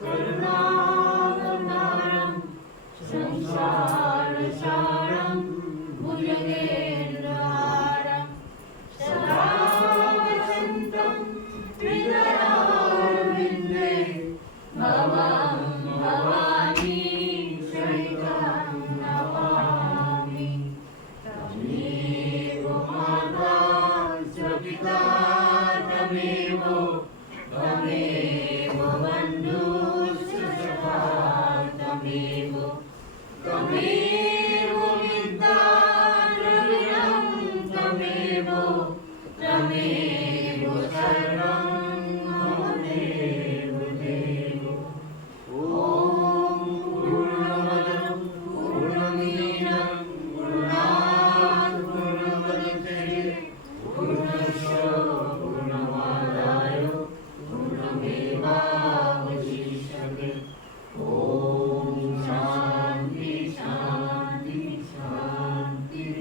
करुणावतारं संसारसारं भुजगेन्द्रहारं सदा वसन्तं हृदयारविन्दे भवं भवानी सहितं नमामि। तमेव माता च पिता तमेव तमेव बन्धुश्च सखा तमेव तमेव विद्या द्रविणं तमेव तमेव सर्वं मम देव देव। ॐ पूर्णमदं पूर्णमिदं पूर्णात् पूर्णमुदच्यते पूर्णस्य पूर्णमादाय पूर्णमेवावशिष्यते। ॐ शान्ति शान्ति शान्तिः।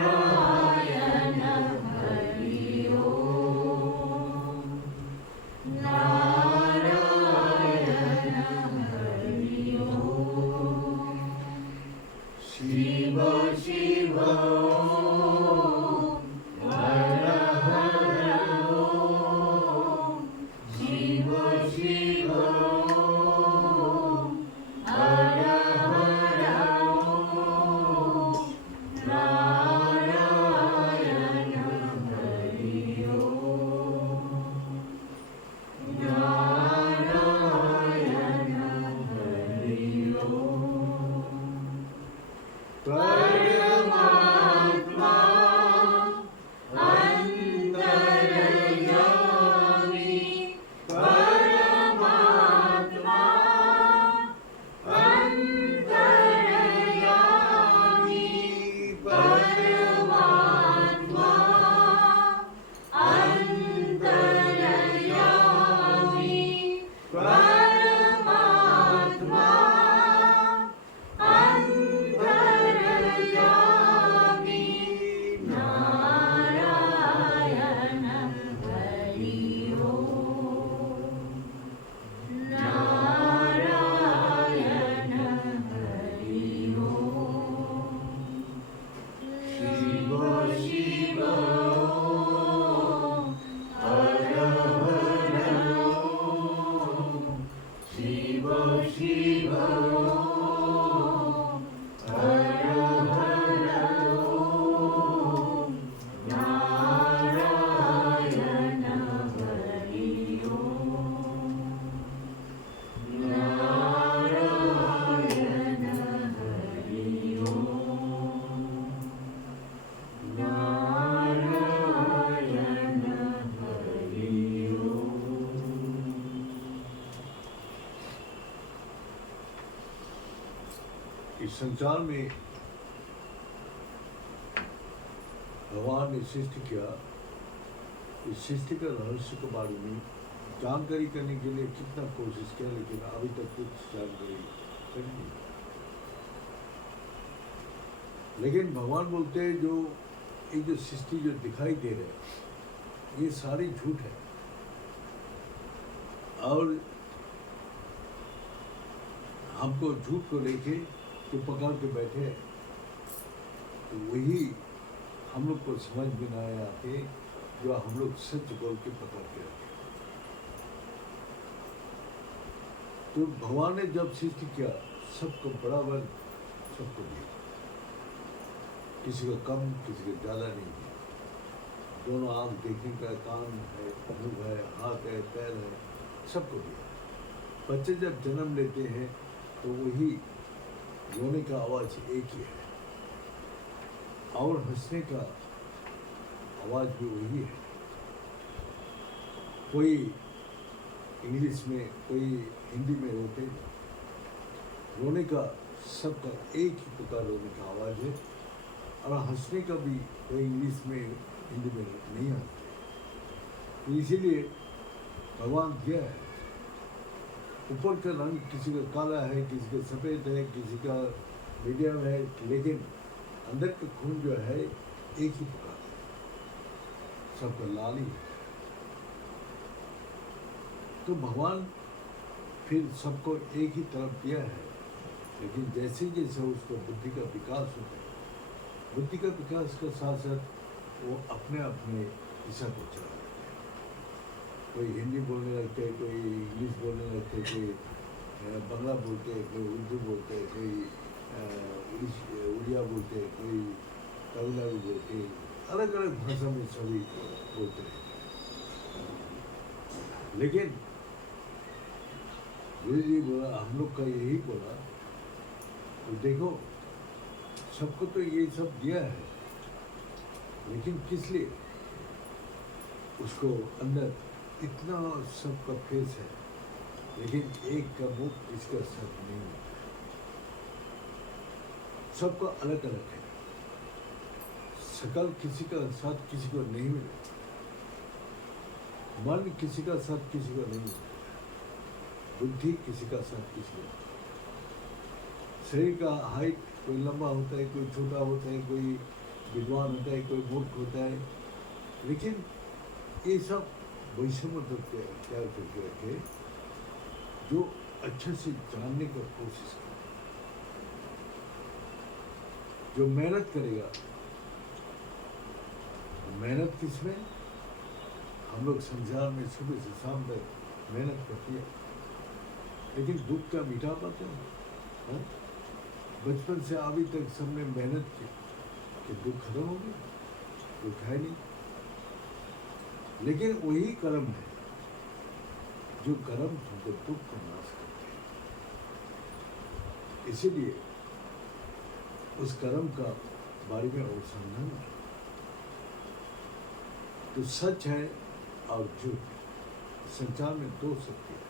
नारायण हरि ओम् नारायण हरि ओम्। शिव शिव ओम् हर हर ओम् शिव शिव ओम् हर हर ओम् नारायण हरि ओम् नारायण हरि ओम्। परमात्मा अंतर्यामी परमात्मा अंतर्यामी परमात्मा अंतर्यामी परमात्मा अंतर्यामी नारायण हरि ओम् नारायण हरि ओम्। शिव शिव ओम् हर हर ओम् शिव शिव ओम् हर हर ओम् नारायण हरि ओम् नारायण हरि ओम् नारायण हरि ओम्। इस संसार में भगवान ने सृष्टि किया। इस सृष्टि के रहस्य के बारे में जानकारी करने के लिए कितना कोशिश किया, लेकिन अभी तक कुछ जानकारी करी नहीं। लेकिन भगवान बोलते हैं जो ये जो सृष्टि जो दिखाई दे रहे हैं ये सारी झूठ है, और हमको झूठ को लेके जो पकड़ के बैठे हैं, तो वही हम लोग को समझ में ना आते जो हम लोग सच बोल के पकड़ के रखे। तो भगवान ने जब सृष्टि किया सबको बराबर सबको दिया, किसी को कम किसी को ज़्यादा नहीं दिया। दोनों आँख देखने का, कान है, मुँह है, हाथ है, पैर है, सबको दिया। बच्चे जब जन्म लेते हैं तो वही रोने का आवाज़ एक ही है और हंसने का आवाज़ भी वही है। कोई इंग्लिश में, कोई हिंदी में रोते, रोने का सबका एक ही प्रकार रोने का आवाज़ है, और हंसने का भी कोई इंग्लिश में हिंदी में नहीं हंसते। तो इसीलिए भगवान दिया है। ऊपर का रंग किसी का काला है, किसी का सफ़ेद है, किसी का मीडियम है, लेकिन अंदर का खून जो है एक ही प्रकार है, सबका लाल ही है। तो भगवान फिर सबको एक ही तरफ दिया है, लेकिन जैसे जैसे उसको बुद्धि का विकास होता है, बुद्धि का विकास के साथ साथ वो अपने अपने दिशा को चला लेते हैं। कोई हिंदी बोलने लगते हैं, कोई इंग्लिश बोलने लगते हैं, कोई बांग्ला बोलते हैं, कोई उर्दू बोलते हैं, कोई उड़िया बोलते हैं, कोई तमिलनाडु बोलते हैं, अलग अलग भाषा में सभी बोलते हैं। लेकिन गुरु जी बोला, हम लोग का यही बोला, तो देखो सबको तो ये सब दिया है, लेकिन किस लिए? उसको अंदर इतना सबका फेस है, लेकिन एक का मुख इसका सब नहीं है, सबका अलग अलग है। शकल किसी का साथ किसी को नहीं मिले, मन किसी का साथ किसी को नहीं मिले, बुद्धि किसी का साथ किसी को। शरीर का हाइट कोई लंबा होता है, कोई छोटा होता है, कोई विद्वान होता है, कोई मूर्ख होता है, लेकिन ये सब वैषम्य तत्व तैयार करके रखे जो अच्छे से जानने का कोशिश करे, जो मेहनत करेगा। मेहनत किसमें? हम लोग संसार में सुबह से शाम तक मेहनत करती है, लेकिन दुख क्या मिटा पाते हैं? बचपन से अभी तक सबने मेहनत की कि दुख खत्म हो गया, दुख है नहीं। लेकिन वही कर्म है जो कर्म तुमको दुख का नाश करते हैं। इसीलिए उस कर्म का बारे में अनुसंधान करो। तो सच है और झूठ, संसार में दो सत्य है,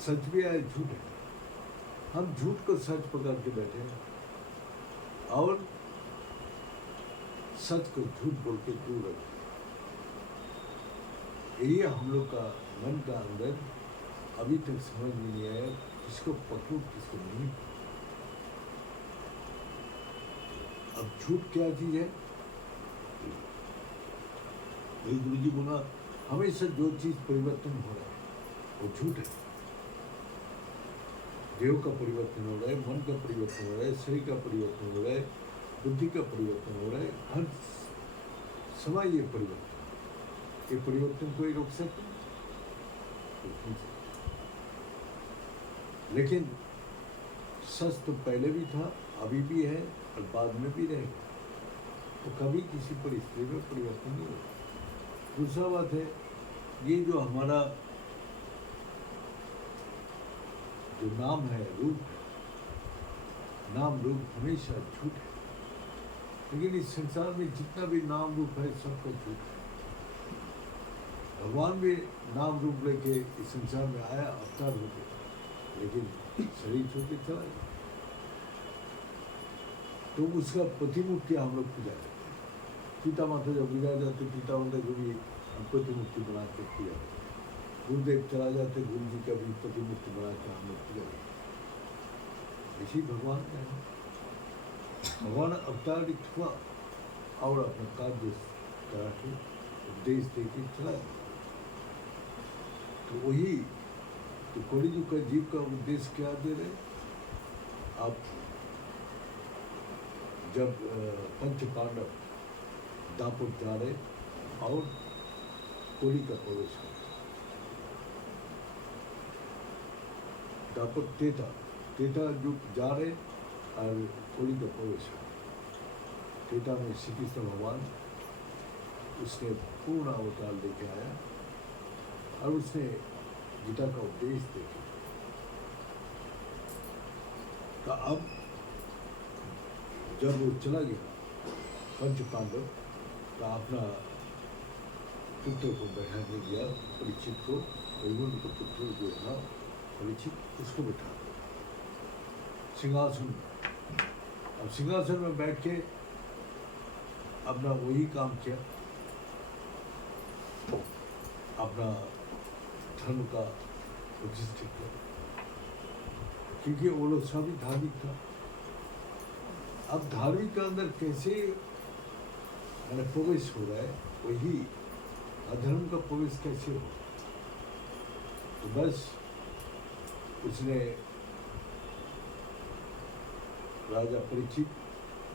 सच भी है, झूठ है। हम झूठ को सच पकड़ के बैठे हैं और सच को झूठ बोल के दूर रखते हैं। यही हम लोग का मन का अंदर अभी तक समझ में नहीं आया, किसको पकड़ो किसको नहीं। अब झूठ क्या चीज है? गुरु जी बोला, हमेशा जो चीज परिवर्तन हो रहा है वो झूठ है। देह का परिवर्तन हो रहा है, मन का परिवर्तन हो रहा है, शरीर का परिवर्तन हो रहा है, बुद्धि का परिवर्तन हो रहा है, हर समय ये परिवर्तन कोई रोक सकता नहीं। लेकिन सच तो पहले भी था, अभी भी है और बाद में भी रहेगा, तो कभी किसी परिस्थिति में परिवर्तन नहीं होगा। दूसरा बात है, ये जो हमारा जो नाम है, रूप है, नाम रूप हमेशा झूठ है। लेकिन इस संसार में जितना भी नाम रूप है सबका झूठ है। भगवान भी नाम रूप लेके इस संसार में आया, अवतार होके, लेकिन शरीर छोड़ के चला गया। तो उसका प्रतिमूर्ति हम लोग पूजा करते हैं। पिता माता जब पूजा जाते, पिता माता को भी हम प्रतिमूर्ति बना के पूजा करते हैं। गुरुदेव चला जाते, गुरु जी का भी प्रतिमूर्ति बना के हम लोग पूजा करते हैं। इसी भगवान का है। भगवान अवतारित हुआ और अपना कार्य करा के उपदेश दे के चला गया। तो वही तो कलियुग का जीव का उद्देश्य क्या दे रहे? आप जब पंच पांडव दापुर जा रहे और कोली का प्रवेश कर, दापुर तेता जो जा रहे और कोली का प्रवेश कर। तेता में श्री कृष्ण भगवान उसने पूर्ण अवतार लेके आया और उसने गीता का उपदेश देखे। तो अब जब वो चला गया पंच पांडव, तो अपना पुत्र को बैठाने गया, परीक्षित को, वैकुंठ को पुत्र जो था परीक्षित, उसको बैठा सिंहासन। अब सिंहासन में बैठ के अपना वही काम किया, अपना धर्म का प्रतिष्ठित किया, क्योंकि वो लोग सभी धार्मिक था। अब धार्मिक के अंदर कैसे प्रवेश हो रहा है, वही अधर्म का प्रवेश कैसे हो? तो बस उसने राजा परीक्षित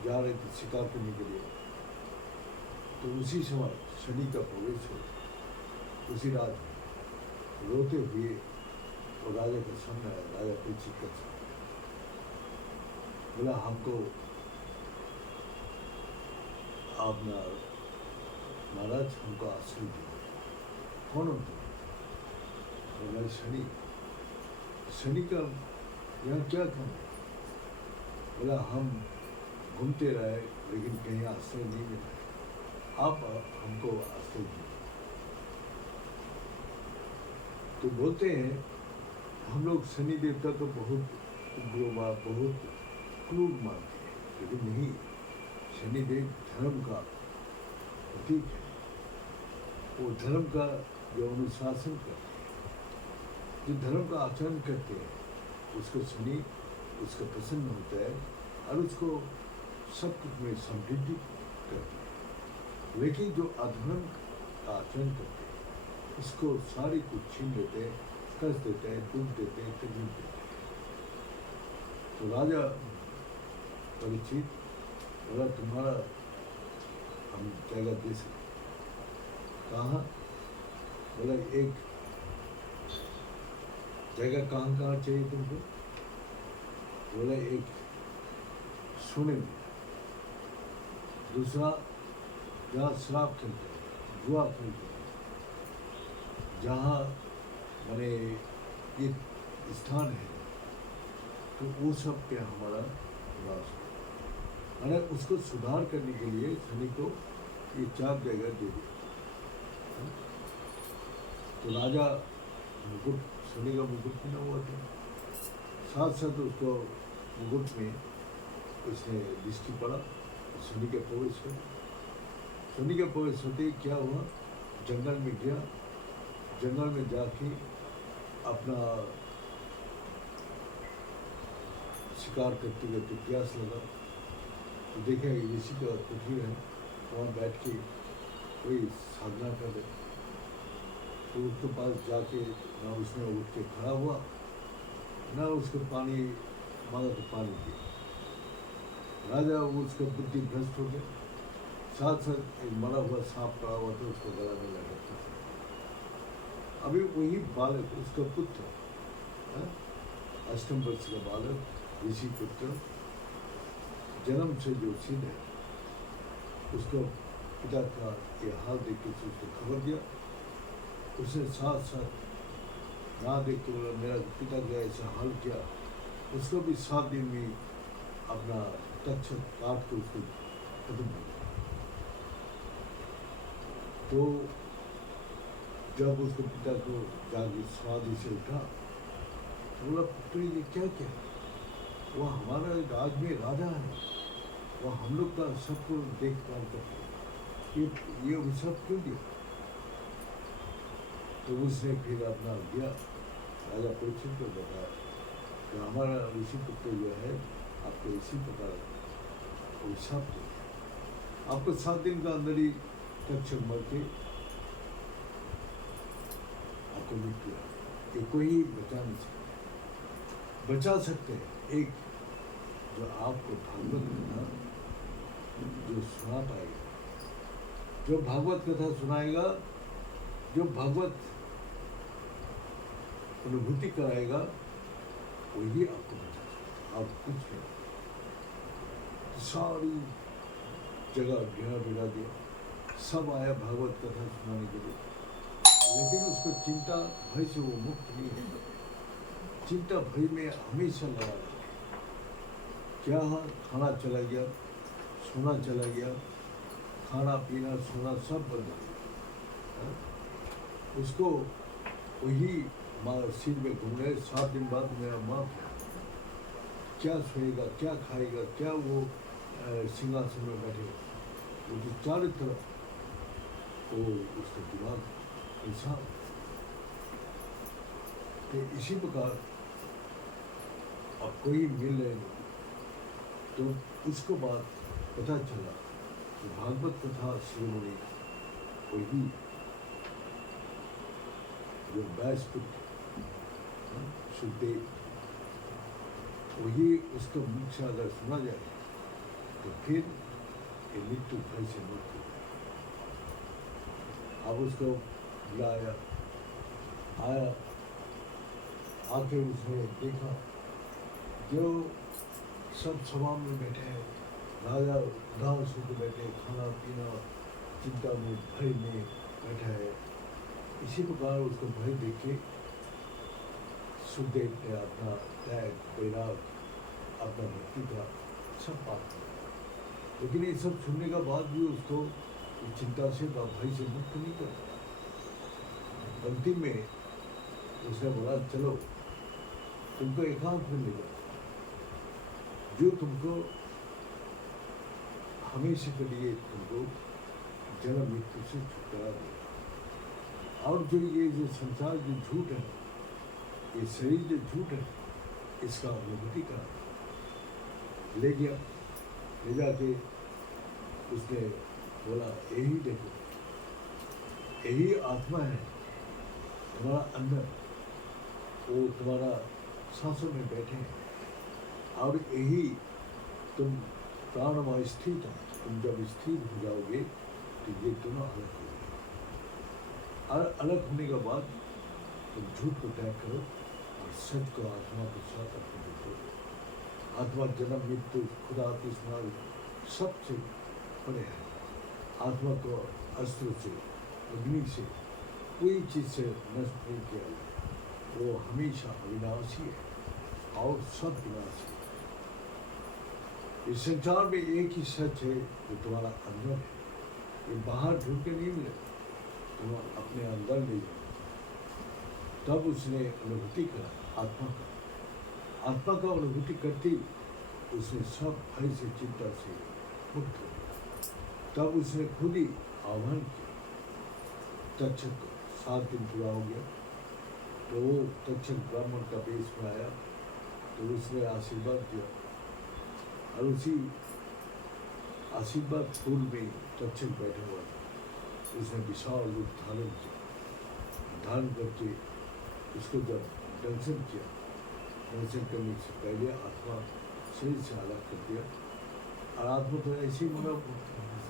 जा रहे थे शिकार करने के लिए, तो उसी समय शनि का प्रवेश हो उसी रात में रोते हुए और राजा के सामने आया। राजा परीक्षित का सामने बोला, हमको आप महाराज हमको आश्रय दिए। कौन हो तुम? बोला, शनि। शनि का यहाँ क्या काम है? बोला, हम घूमते रहे लेकिन कहीं आश्रय नहीं मिला, आप हमको आश्रय दिए। तो बोलते हैं हम लोग शनि देवता को बहुत उग्र बहुत क्रूर मानते हैं, लेकिन नहीं, शनिदेव धर्म का प्रतीक है। वो धर्म का जो अनुशासन करते हैं, जो धर्म का आचरण करते हैं, उसको शनि उसका प्रसन्न होता है और उसको सब कुछ में समृद्धि करते हैं। लेकिन जो अधर्म का आचरण करते हैं, उसको सारी कुछ छीन लेते हैं, कष्ट देते हैं, दुख देते हैं, तकलीफ देते हैं। तो राजा परीक्षित बोला, तुम्हारा हम जगह दे सकते। कहाँ? बोला, एक जगह कहाँ चाहिए तुमको? बोला, एक सोने में, दूसरा जहाँ शराब खेलते हैं, जुआ खेलते हैं, जहाँ मैंने ये स्थान है, तो वो सब पे हमारा निवास है। मैंने उसको सुधार करने के लिए शनि को ये 4 जगह दे दी। तो राजा मुकुट, शनि का मुकुट पहना हुआ था, साथ साथ उसको मुकुट में उसने दृष्टि पड़ा, शनि के प्रवेश हो। शनि के प्रवेश होते ही क्या हुआ, जंगल में गया, जंगल में जाके अपना शिकार करते करते प्यास लगा, तो देखा ऋषि का कुटीर है, वहाँ बैठ के कोई साधना कर रहे। तो उसके पास जाके ना उसने उठ के खड़ा हुआ, ना उसको पानी मांगा तो पानी दिया। राजा उसका बुद्धि भ्रष्ट हो गया, साथ साथ एक मरा हुआ सांप पड़ा हुआ था, उसको गला में लगा था। अभी वही बालक, उसका पुत्र, अष्टम वर्ष का बालक, ऋषि पुत्र, जन्म से जो सिद्ध है, उसको पिता का ये हाल देख के उसको खबर दिया। उसने साथ साथ ना देख के बोला, मेरा पिता का ऐसा हाल किया। उसको भी 7 दिन में अपना तक्षक काट के उसको खत्म कर दिया। तो जब उसके पिता को जाके समाधि से उठा, तो बोला, पुत्र ये क्या क्या? वो हमारा राज में राजा है, वो हम लोग का सबको देखभाल करते हैं, ये वो सब क्यों दिया? तो उसने फिर अपना दिया, राजा परीक्षित को बताया कि हमारा ऋषि पुत्र जो है आपको इसी प्रकार कोई शाप दे, आपको 7 दिन का अंदर ही तक्षक मर के आपको मृत्यु है। ये कोई बचा नहीं सकता। बचा सकते हैं एक जो आपको भागवत कथा जो सुना पाएगा, जो भागवत कथा सुनाएगा, जो भागवत अनुभूति कराएगा, वही आपको बचा सकता। आप कुछ नहीं, सारी जगह घेरा बिरा दिया, सब आया भागवत कथा सुनाने के लिए, लेकिन उसको चिंता भय से वो मुक्त नहीं है। चिंता भय में हमेशा लगा रहता है। क्या खाना चला गया, सोना चला गया, खाना पीना सोना सब बंद हो गया। उसको वही माँ सिर में घूम रहे, 7 दिन बाद मेरा माँ क्या सोएगा, क्या खाएगा, क्या वो सिंहासन में बैठेगा, वो जो चारों तरफ तो उसका दिमाग इंसान। तो इसी प्रकार अब कोई मिल रहे नहीं, तो उसको बाद पता चला कि भागवत कथा शिरोमणि वही जो व्यासपुत्र सुखदेव, वही उसको मुख से अगर सुना जाए तो फिर ये मृत्यु भय से मुक्त हो जाए। अब उसको बुलाया, आया, आके उसने देखा जो सब सभा में बैठे हैं, राजा उदास होकर बैठे, खाना पीना चिंता में भय में बैठा है। इसी प्रकार उसको भय देख के सुखदेव ने अपना त्याग, वैराग, अपना भक्ति का सब बात किया। लेकिन ये सब सुनने का बाद भी उसको इस चिंता से भय से मुक्त नहीं कर पाया। अंतिम में उसने बोला चलो तुमको एकांत में ले जाओ, जो तुमको हमेशा के लिए तुमको जन्म मृत्यु से छुटकारा दे। और जो ये जो संसार जो झूठ है, ये शरीर जो झूठ है, इसका अनुभूति करा ले गया। ले जाके उसने बोला यही देखो, यही आत्मा है तुम्हारा अंदर, वो तुम्हारा सांसों में बैठे हैं, और यही तुम प्राणमय स्थित है। तुम जब स्थिर हो जाओगे तो ये दोनों अलग हो जाएंगे। और अलग होने के बाद तुम झूठ को त्याग करो और सच को, आत्मा के साथ अपने देखो। आत्मा जन्म मृत्यु खुदा की स्मरण सबसे परे है। आत्मा को अस्त्र से, अग्नि से, कोई चीज़ से नष्ट नहीं किया जाए। वो हमेशा अविनाशी है और सब विनाशी है। इस संसार में एक ही सच है जो तुम्हारा अंदर है, ये बाहर ढूंढ के नहीं मिलेगा, तुम अपने अंदर ले जाओ। तब उसने अनुभूति करा आत्मा का। आत्मा का अनुभूति करती उसने सब भय से, चिंता से मुक्त हो गया। तब उसने खुद ही आह्वान किया तक्षक को। 7 दिन पूरा हो गया तो वो तक्षक ब्राह्मण का वेश में आया, तो उसने आशीर्वाद दिया। और उसी आशीर्वाद फूल में तक्षक बैठा हुआ था। उसने विशाल रूप धारण किया। धारण करके उसको जब दर्शन किया, दर्शन करने से पहले आत्मा शरीर से अलग कर दिया। और आत्मा तो ऐसे ही मरा,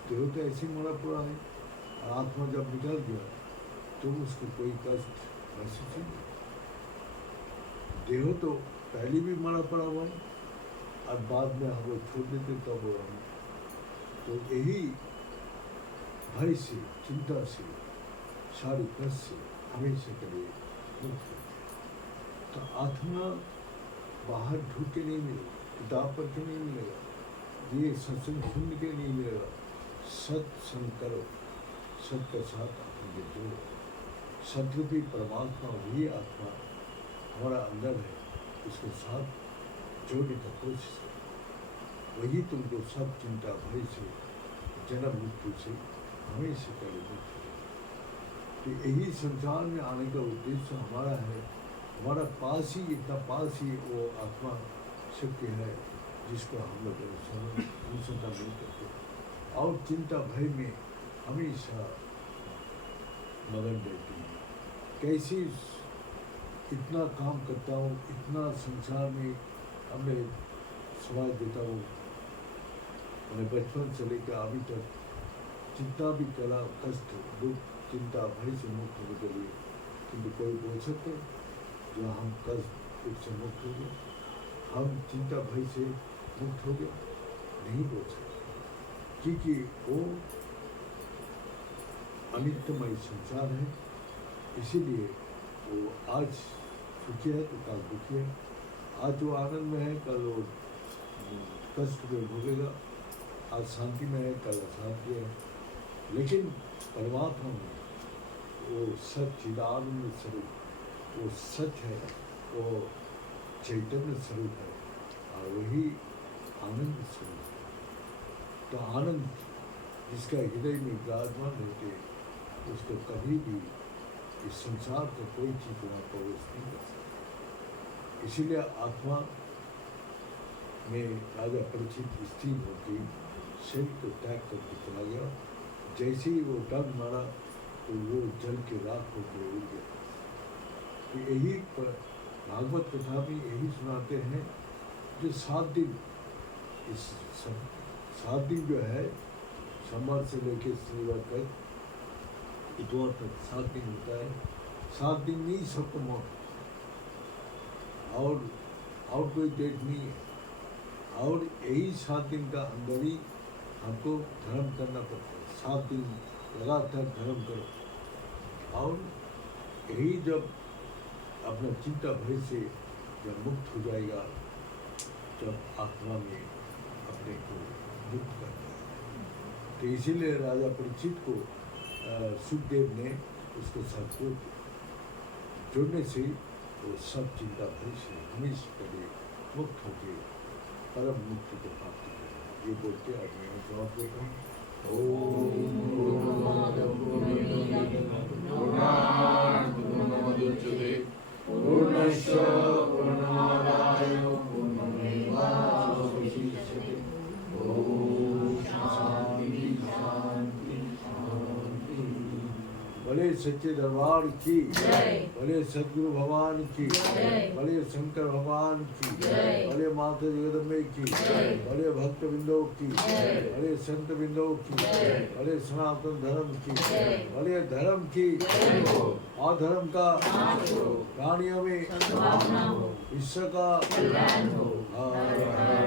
देह तो ऐसे ही मरा पड़ा है। और आत्मा जब निकल गया तो उसको कोई कष्ट महसूस नहीं हुआ। देह तो पहले भी मरा पड़ा हुआ है, और बाद में हम लोग छोड़ देते तब वो हम तो यही भय से, चिंता से, शारीरिक कष्ट से हमेशा के लिए मुक्त हो गया। तो आत्मा बाहर ढूंढ के नहीं मिलेगा, किताब पढ़ के नहीं मिलेगा, ये सत्संग सुन के नहीं मिलेगा। सत्संग करो, सत्य के साथ अपने जोड़ो। सतरूपी परमात्मा वही आत्मा हमारा अंदर है, उसके साथ जोड़ने का कोशिश करो। वही तुमको सब चिंता भय से, जन्म मृत्यु से हमेशा के लिए मुक्त करेगा। तो यही संसार में आने का उद्देश्य हमारा है। हमारा पास ही, इतना पास ही वो आत्मा शक्ति है जिसको हम लोग अनुसंधान नहीं करते और चिंता भय में हमेशा मगन रहती है। कैसी इतना काम करता हूँ, इतना संसार में हमें समाज देता हूँ, मैंने बचपन से लेकर अभी तक जितना भी कला, कष्ट, दुख, चिंता भय से मुक्त होने के लिए, किंतु कोई बोल सकते जो हम कष्ट दुख से मुक्त हो गए, हम चिंता भय से मुक्त हो गए, नहीं बोल सकते, क्योंकि वो अनित्यमय संसार है। इसीलिए वो आज सुखी है तो कल दुखी है, आज वो आनंद में है कल वो कष्ट में भोगेगा, आज शांति में है कल अशांति है। लेकिन परमात्मा में वो सच्चिदानंद स्वरूप, वो सच है, वो चैतन्य स्वरूप है और वही आनंद स्वरूप है। तो आनंद जिसका हृदय में विराजमान रहते, उसको कभी भी इस संसार को कोई चीज वहाँ प्रवेश नहीं कर सकता। इसीलिए आत्मा में राजा परीक्षित स्थिर होकर शरीर को त्याग करके चला गया। जैसे ही वो डग मारा तो वो जल के राख होकर उड़ गया। तो यही भागवत कथा में यही सुनाते हैं जो 7 दिन इस 7 दिन जो है सोमवार से लेकर शनिवार तक इतवार तक 7 दिन होता है। 7 दिन में ही सबको मौत और कोई डेट नहीं है। और यही 7 दिन का अंदर ही हमको धर्म करना पड़ता है। 7 दिन लगातार धर्म करो और यही जब अपना चिंता भय से जब मुक्त हो जाएगा, जब आत्मा में अपने को मुक्त कर जाएगा। तो इसीलिए राजा परीक्षित को सुखदेव ने उसके साथ जुड़ने से वो सब चिंता भय से हमेशा कभी मुक्त होकर परम मुक्ति को प्राप्त करें। ये बोलते आज मैं जवाब देता हूँ। पूर्णस्य पूर्णमादाय पूर्णमेवावशिष्यते। ओम शांति शांति शांति। भले सच्चे दरबार की जय। भले सदगुरु भगवान की जय। भले शंकर भगवान की जय। भले माता जगदम्बे की जय। भले भक्त बिंदो की जय। भले संत बिंदो की जय। भले सनातन धर्म की जय। भले धर्म की जय हो। अधर्म का नाश हो। प्राणियों में सद्भावना हो। विश्व का कल्याण हो। हर हर हर हर